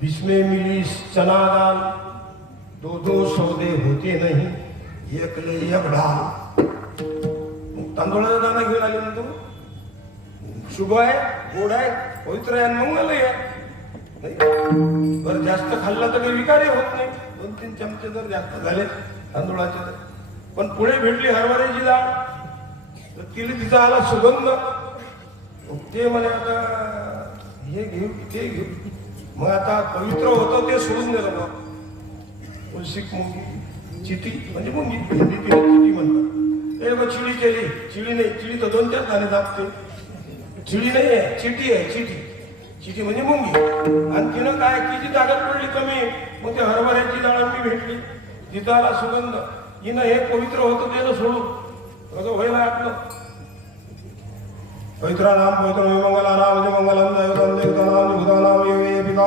बिस्मे milli चना दाल, दो दो सौदे होते नाही, एकले एक ढाल. तांदूळाचा दाना घेऊन आले ना तू. शुभ आहे, गोड आहे, पवित्र आहे, मंगलही आहे. बरं जास्त खाल्ला तर काही विकारही होत नाही. 2-3 चमचे जर जास्त झाले तांदूळाचे तर. पण पुढे भेटली हरभऱ्याची डाळ, तर तिचा आला सुगंध. ते म्हणे आता हे घेऊ ते घेऊ. मग आता पवित्र होतं ते सोडून दिलं. मग उलसिक मुंगी, चिटी म्हणजे मुंगी, हिंदीत चिटी म्हणतात. ते मग चिडी केली. चिडी नाही, चिडी तर 2-4 दाणे दाबते. चिडी नाही आहे, चिटी आहे. चिटी चिटी म्हणजे मुंगी. आणि तिनं काय तिची ताकद पडली कमी. मग ते हरभऱ्याची डाळ आम्ही भेटली, तिथं आला सुगंध. हिनं हे पवित्र होतं त्याला सोडून कसं व्हायला आपलं. पवित्र नाम पवित्र मंगला नाम मंगलम दैवतम देवता नाम भूता नाम पिता